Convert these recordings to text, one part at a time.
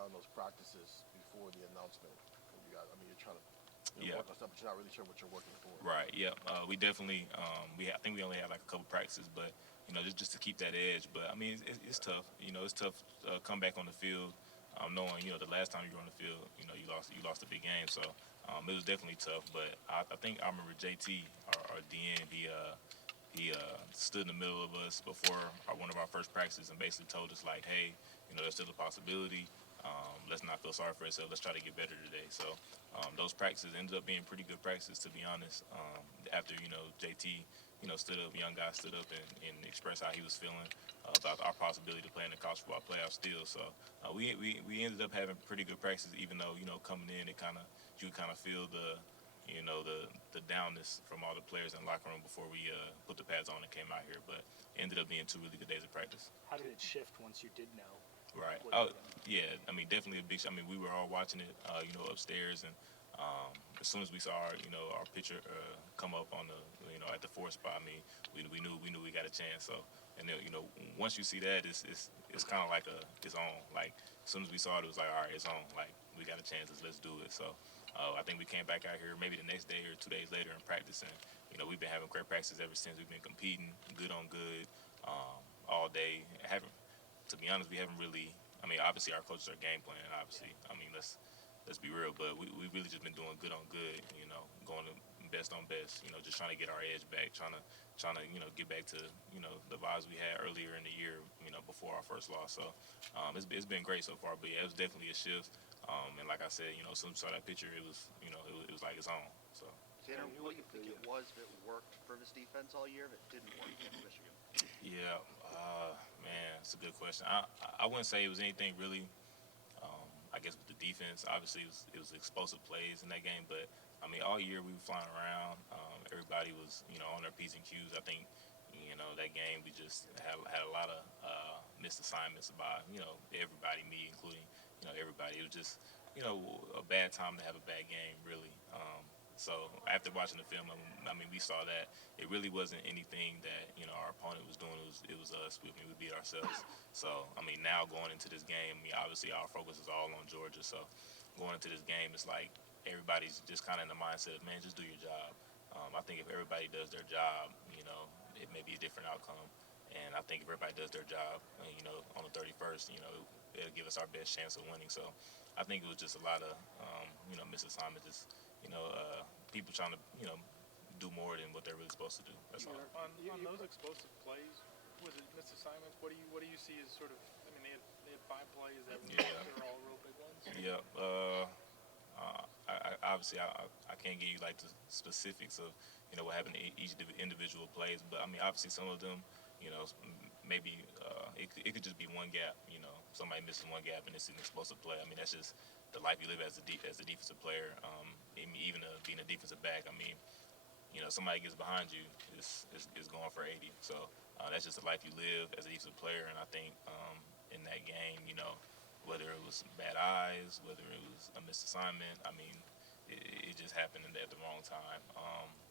around those practices before the announcement? You got, I mean, you're trying to Yeah. work on stuff, but you're not really sure what you're working for. Right. Yeah. We definitely. I think we only had like a couple practices, but just to keep that edge. But I mean, it's tough. It's tough come back on the field, knowing the last time you were on the field, you lost a big game. So it was definitely tough. But I think I remember JT, our DN, he stood in the middle of us before one of our first practices and basically told us like, hey, there's still a possibility. Let's not feel sorry for ourselves. Let's try to get better today. So those practices ended up being pretty good practices, to be honest. After JT, stood up, young guy stood up and expressed how he was feeling about our possibility to play in the college football playoff still. So we ended up having pretty good practices, even though coming in you kind of feel the downness from all the players in the locker room before we put the pads on and came out here. But it ended up being 2 really good days of practice. How did it shift once you did know? Right. Oh, yeah. I mean, definitely a big. I mean, we were all watching it, upstairs, and as soon as we saw our pitcher come up on the, at the 4th spot, I mean, we knew we got a chance. So, and then, once you see that, it's kind of like it's on. Like as soon as we saw it, it was like, all right, it's on. Like we got a chance. Let's do it. So, I think we came back out here maybe the next day or 2 days later and practicing. We've been having great practices ever since. We've been competing good on good all day. To be honest, we haven't really. I mean, obviously our coaches are game planning. Obviously, I mean let's be real, but we really just been doing good on good. Going to best on best. Just trying to get our edge back. Trying to get back to the vibes we had earlier in the year. Before our first loss. So it's been great so far. But yeah, it was definitely a shift. And like I said, as soon as we saw that picture, it was it was like it's on. So. Tanner, what do you think it was that worked for this defense all year that didn't work in Michigan? Yeah, man, it's a good question. I wouldn't say it was anything really. I guess with the defense, obviously it was explosive plays in that game. But I mean, all year we were flying around. Everybody was on their P's and Q's. I think that game we just had a lot of missed assignments by everybody, me including everybody. It was just a bad time to have a bad game, really. So after watching the film, I mean, we saw that it really wasn't anything that our opponent was doing. It was us. We beat ourselves. So I mean, now going into this game, I mean, obviously our focus is all on Georgia. So going into this game, it's like everybody's just kind of in the mindset of, man, just do your job. I think if everybody does their job, it may be a different outcome. And I think if everybody does their job, on the 31st, it'll give us our best chance of winning. So I think it was just a lot of missed assignments. Just people trying to, do more than what they're really supposed to do. That's all. On those explosive plays, was it missed assignments? What do you see as sort of? I mean, they had 5 plays. They're all real big ones. Yeah. I can't give you like the specifics of what happened to each individual plays, but I mean obviously some of them, maybe it could just be one gap. Somebody missing one gap and it's an explosive play. I mean that's just the life you live as a defensive player. Even being a defensive back, I mean, somebody gets behind you, is going for 80. So that's just the life you live as a defensive player. And I think in that game, whether it was bad eyes, whether it was a missed assignment, I mean, it just happened at the wrong time.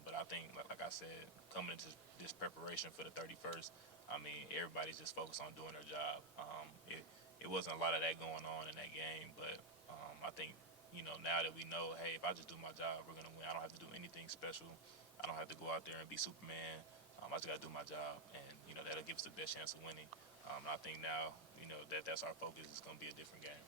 But I think, like I said, coming into this preparation for the 31st, I mean, everybody's just focused on doing their job. It wasn't a lot of that going on in that game, but I think, now that we know, hey, if I just do my job, we're going to win. I don't have to do anything special. I don't have to go out there and be Superman. I just got to do my job, and, that'll give us the best chance of winning. I think now, that's our focus. It's going to be a different game.